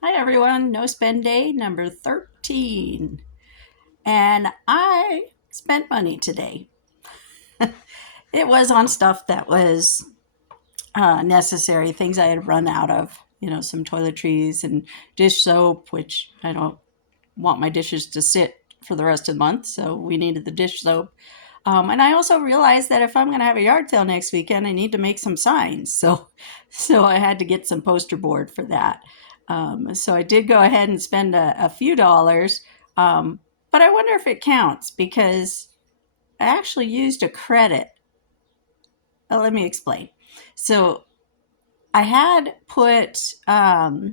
Hi everyone, no spend day number 13. And I spent money today. It was on stuff that was necessary, things I had run out of, some toiletries and dish soap, which I don't want my dishes to sit for the rest of the month. So we needed the dish soap. And I also realized that if I'm going to have a yard sale next weekend, I need to make some signs. So I had to get some poster board for that. So I did go ahead and spend a few dollars. Um, but I wonder if it counts because I actually used a credit. Let me explain. So I had put a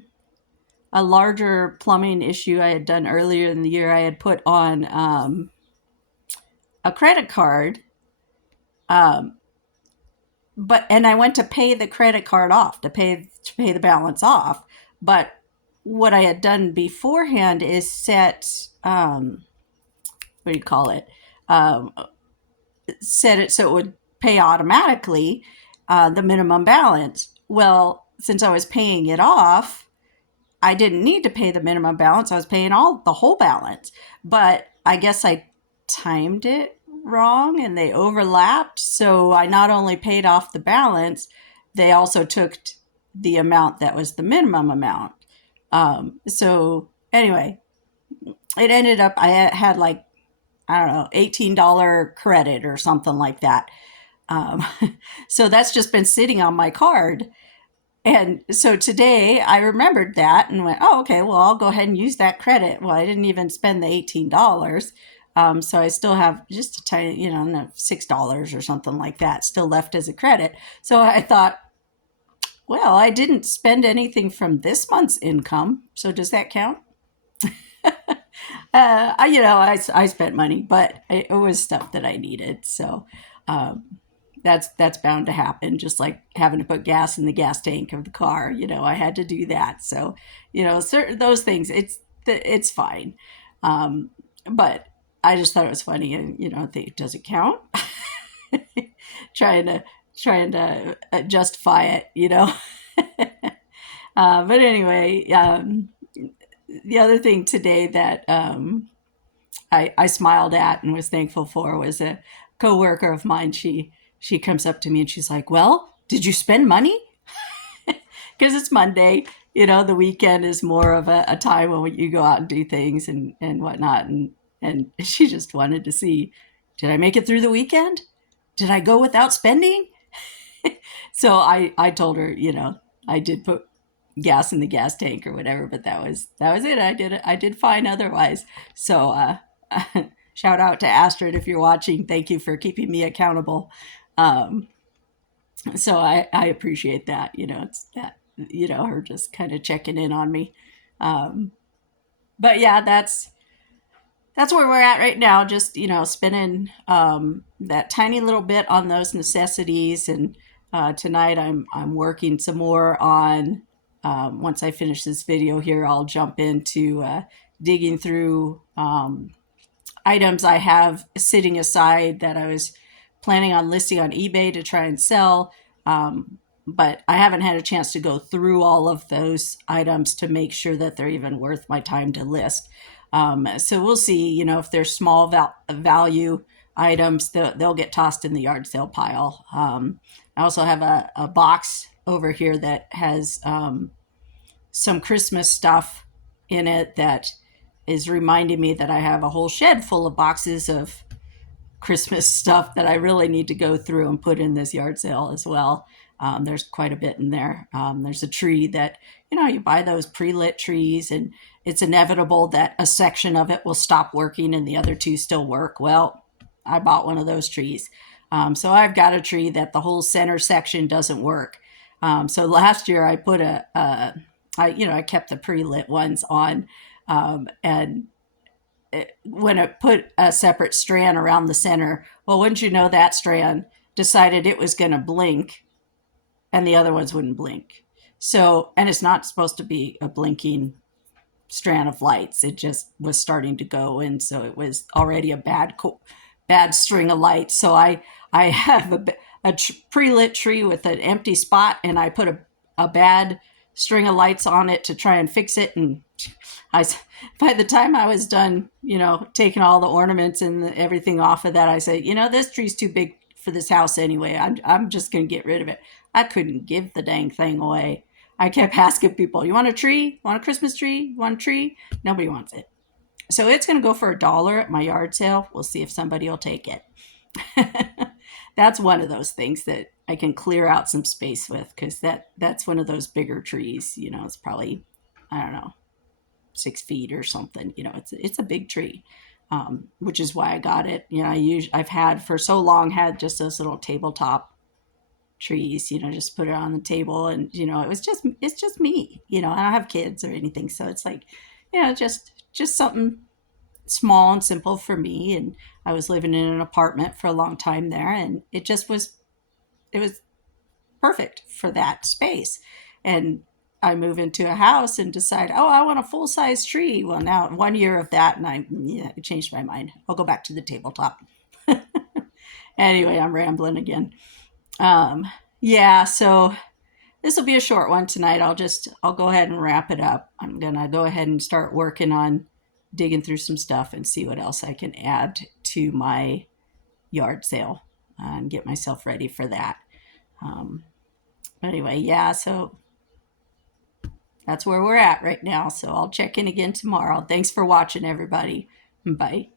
larger plumbing issue I had done earlier in the year. I had put on a credit card, um, and I went to pay the credit card off to pay the balance off. But what I had done beforehand is set what do you call it? Um, Set it so it would pay automatically the minimum balance. Well, since I was paying it off, I didn't need to pay the minimum balance. I was paying all the whole balance. But I guess I timed it wrong and they overlapped. So I not only paid off the balance, they also took the amount that was the minimum amount. So anyway, it ended up I had like I don't know $18 credit or something like that. Um, so that's just been sitting on my card. And so today I remembered that and went, oh, okay, well, I'll go ahead and use that credit. Well, I didn't even spend the $18. So I still have just a tiny, $6 or something like that still left as a credit. So I thought, well, I didn't spend anything from this month's income. So does that count? I spent money, but it was stuff that I needed. So um, that's bound to happen. Just like having to put gas in the gas tank of the car, I had to do that. So, certain those things, it's fine. Um, but I just thought it was funny, and does it count? trying to trying to justify it. But anyway, the other thing today that I smiled at and was thankful for was a coworker of mine. She comes up to me and she's like, "Well, did you spend money?" Because it's Monday. The weekend is more of a time when you go out and do things and whatnot. And she just wanted to see, did I make it through the weekend? Did I go without spending? So I told her, I did put gas in the gas tank or whatever, but that was it. I did fine otherwise. So shout out to Astrid if you're watching. Thank you for keeping me accountable. Um, so I appreciate that. It's that her just kind of checking in on me. Um, but yeah, that's where we're at right now. Just spending that tiny little bit on those necessities, and tonight I'm working some more on. Once I finish this video here, I'll jump into digging through items I have sitting aside that I was planning on listing on eBay to try and sell. But I haven't had a chance to go through all of those items to make sure that they're even worth my time to list. So we'll see, if they're small value items, they'll get tossed in the yard sale pile. I also have a box over here that has some Christmas stuff in it that is reminding me that I have a whole shed full of boxes of Christmas stuff that I really need to go through and put in this yard sale as well. There's quite a bit in there. There's a tree that, you buy those pre lit trees, and it's inevitable that a section of it will stop working and the other two still work. Well, I bought one of those trees. So I've got a tree that the whole center section doesn't work. So last year I put I kept the pre lit ones on, and when it put a separate strand around the center, well, wouldn't you know, that strand decided it was going to blink and the other ones wouldn't blink. So, and it's not supposed to be a blinking strand of lights. It just was starting to go. And so it was already a bad string of lights. So I have a pre-lit tree with an empty spot, and I put a bad string of lights on it to try and fix it. And I, by the time I was done, taking all the ornaments and everything off of that, I said, this tree's too big for this house anyway. I'm just going to get rid of it. I couldn't give the dang thing away. I kept asking people, you want a tree? Want a Christmas tree? Want a tree? Nobody wants it. So it's going to go for $1 at my yard sale. We'll see if somebody will take it. That's one of those things that I can clear out some space with, because that's one of those bigger trees. It's probably, I don't know, 6 feet or something. It's a big tree, which is why I got it. I've had for so long had just those little tabletop trees. Just put it on the table, and it's just me. I don't have kids or anything, so it's like, just something small and simple for me. And I was living in an apartment for a long time there, and it was perfect for that space. And I move into a house and decide, oh, I want a full size tree. Well, now 1 year of that, and I changed my mind. I'll go back to the tabletop. Anyway, I'm rambling again. Yeah, so this will be a short one tonight. I'll go ahead and wrap it up. I'm gonna go ahead and start working on digging through some stuff and see what else I can add to my yard sale and get myself ready for that. Um, anyway, yeah, so that's where we're at right now. So I'll check in again tomorrow. Thanks for watching, everybody. Bye.